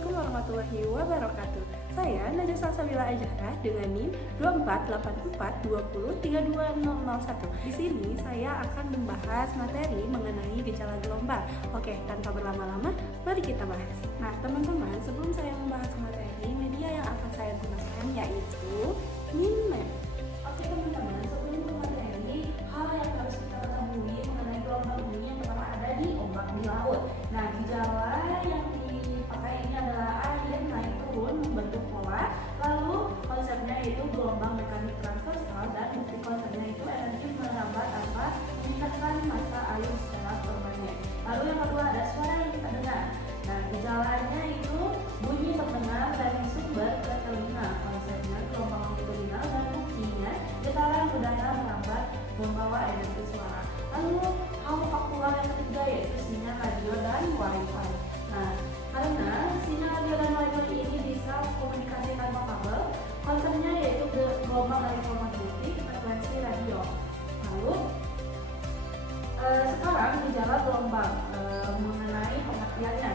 Assalamualaikum warahmatullahi wabarakatuh. Saya Najwa Salsabila Ajara dengan NIM 2484203201. Di sini saya akan membahas materi mengenai gejala gelombang. Oke, tanpa berlama-lama, mari kita bahas. Nah, teman-teman, sebelum saya membahas materi, media yang akan saya gunakan yaitu NIM. Oke, teman-teman, sebelum ke materi, hal yang harus kita ketahui mengenai gelombang ini yang pertama ada di ombak di laut. Nah, gejala yang dipakai ini adalah air naik turun membentuk pola. Lalu konsepnya yaitu gelombang mekanik transversal dan bukti konsepnya itu energi menambah tanpa memindahkan massa air secara permanen. Lalu yang kedua ada suara yang kita dengar. Nah, gejalanya itu bunyi terdengar dari sumber ke telinga. Konsepnya gelombang longitudinal dan buktinya getaran udara merambat membawa energi suara. Lalu hal faktual yang ketiga yaitu sinyal radio dan wifi. Nah, karena sinyal radio dan wifi ini bisa komunikasi tanpa kabel, konsepnya yaitu gelombang elektromagnetik frekuensi radio. Lalu sekarang gejala gelombang mengenai pengertiannya.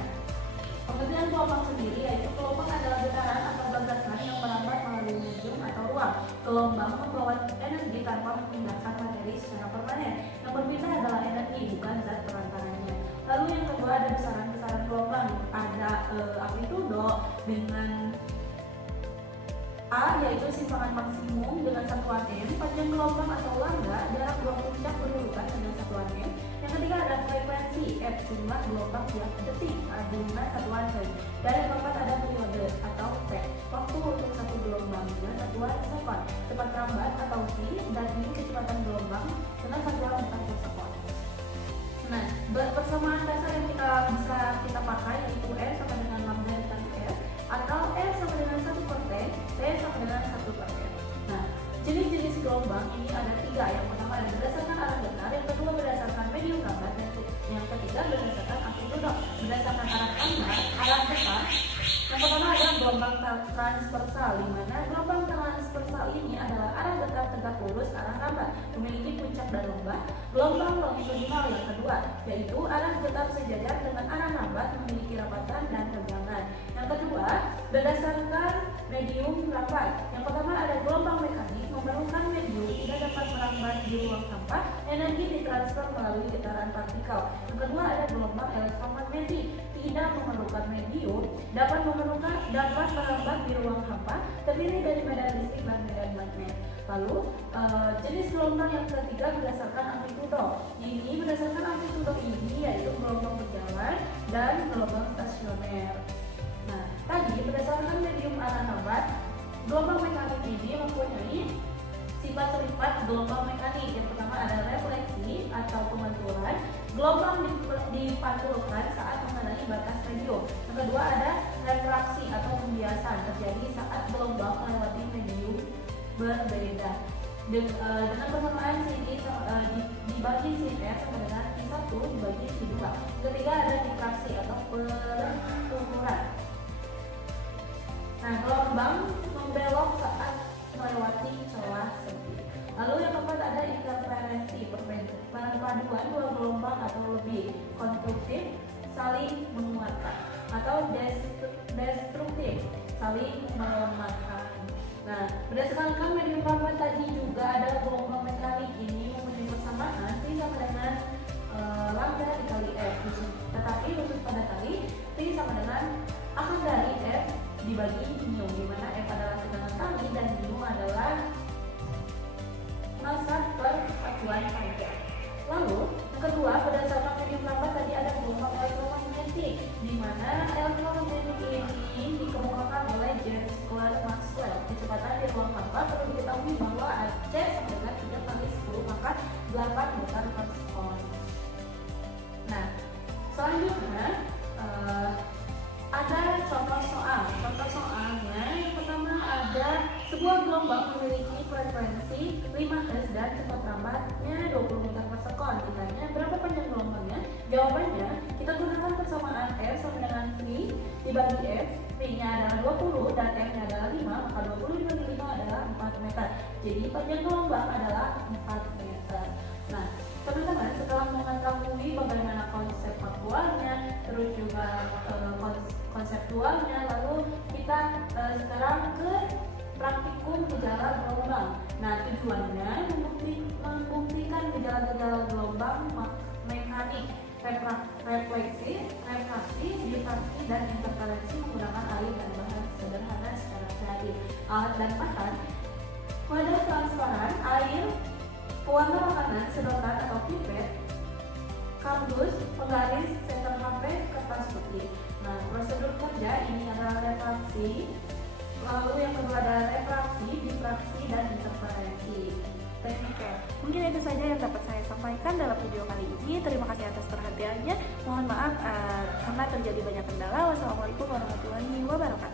Pengertian gelombang sendiri yaitu gelombang adalah getaran atau gagasan yang merambat melalui medium atau ruang. Gelombang membawa energi tanpa memindahkan materi secara permanen. Yang berbeda adalah energi, bukan zat perantaranya. Lalu yang kedua ada besaran-besaran gelombang. Ada amplitudo dengan A yaitu simpangan maksimum dengan satuan M, panjang gelombang atau lambda, jarak dua puncak berurutan dengan satuan M. Yang ketiga ada frekuensi F, jumlah gelombang tiap detik dengan satuan H. Dan yang keempat ada periode atau P, waktu untuk satu gelombang dengan satuan sekon, cepat lambat atau V, dan ini kecepatan gelombang dengan satuan meter per sekon. Nah, persamaan dasar yang bisa kita pakai yaitu R sama dengan lambda dikali F, atau R sama dengan 1 per T, T sama dengan 1 per F. Nah, jenis-jenis gelombang ini ada tiga. Yang pertama ada berdasarkan arah getar, yang kedua berdasarkan medium lambat, dan yang ketiga berdasarkan amplitudo. Berdasarkan arah getar, yang pertama adalah gelombang transversal, di mana gelombang transversal ini adalah arah getar tegak lurus arah lambat, memiliki puncak dan lembah. Gelombang longitudinal yang kedua, yaitu arah getar sejajar dengan arah lambat, memiliki rapatan dan tegangan. Yang kedua, berdasarkan medium lambat. Yang pertama ada gelombang mekanik, memerlukan medium tidak dapat merambat di ruang hampa, energi ditransfer melalui getaran partikel. Yang kedua ada gelombang elektromagnetik, tidak memerlukan medium, dapat merambat di ruang hampa, terdiri dari medan listrik dan medan magnet. Lalu jenis gelombang yang ketiga berdasarkan amplitudo. Ini berdasarkan amplitudo ini yaitu gelombang berjalan dan gelombang stasioner. Nah, tadi berdasarkan medium arah lambat, gelombang mekanik ini mempunyai sifat-sifat gelombang mekanik. Yang pertama ada refleksi atau pembenturan. Gelombang dipantulkan saat mengenai batas radio. Yang kedua ada refraksi atau pembiasan, terjadi saat gelombang melewati medium berbeda. Dengan persamaan Cd dibagi Cf sama dengan I1 dibagi I2. Ketiga ada difraksi atau pertukuran. Nah, gelombang membelok saat melewati celah sempit. Lalu yang keempat ada interferensi, perpaduan dua gelombang atau lebih, konstruktif, saling menguatkan, atau destruktif, saling melemahkan. Nah, berdasarkan medium lambat tadi juga ada gelombang mekanik ini mempunyai persamaan T sama dengan lambda dikali F, tetapi khusus pada tali T sama dengan akar dari F dibagi mu, di mana F adalah tegangan tali dan mu adalah massa per satuan panjang. Lalu yang kedua berdasarkan medium lambat tadi ada gelombang elektromagnetik, di mana elektromagnetik ini dikemukakan oleh James Clerk Maxwell. Kecepatan di ruang hampa perlu diketahui bahwa C sama dengan 3 kali 10 maka 8 meter per sekon. Nah, selanjutnya ada contoh soal. Contoh soalnya yang pertama ada sebuah gelombang memiliki frekuensi 5 Hz dan cepat lambatnya 20 meter per sekon. Ditanya berapa panjang gelombangnya? Jawabannya kita gunakan persamaan F sama dengan V dibagi F. V-nya adalah 20 dan F-nya adalah 5, maka 20 dibagi 5 adalah 4 meter. Jadi panjang gelombang adalah 4 meter. Nah, teman-teman setelah mengetahui bagaimana konsep faktualnya, terus juga konsep konseptualnya. Lalu kita sekarang ke praktikum gejala gelombang. Nah, tujuannya membuktikan gejala-gejala gelombang mekanik, refleksi, refraksi, difraksi, dan interferensi menggunakan air dan bahan sederhana secara seadil. Alat dan bahan: wadah transparan, air, pewarna makanan, sedotan atau pipet, kardus, penggaris, senter HP, kertas putih. Nah, prosedur kerja ini adalah refraksi, lalu yang kedua adalah refraksi, difraksi, dan interferensi. Oke, mungkin itu saja yang dapat saya sampaikan dalam video kali ini. Terima kasih atas perhatiannya. Mohon maaf karena terjadi banyak kendala. Wassalamualaikum warahmatullahi wabarakatuh.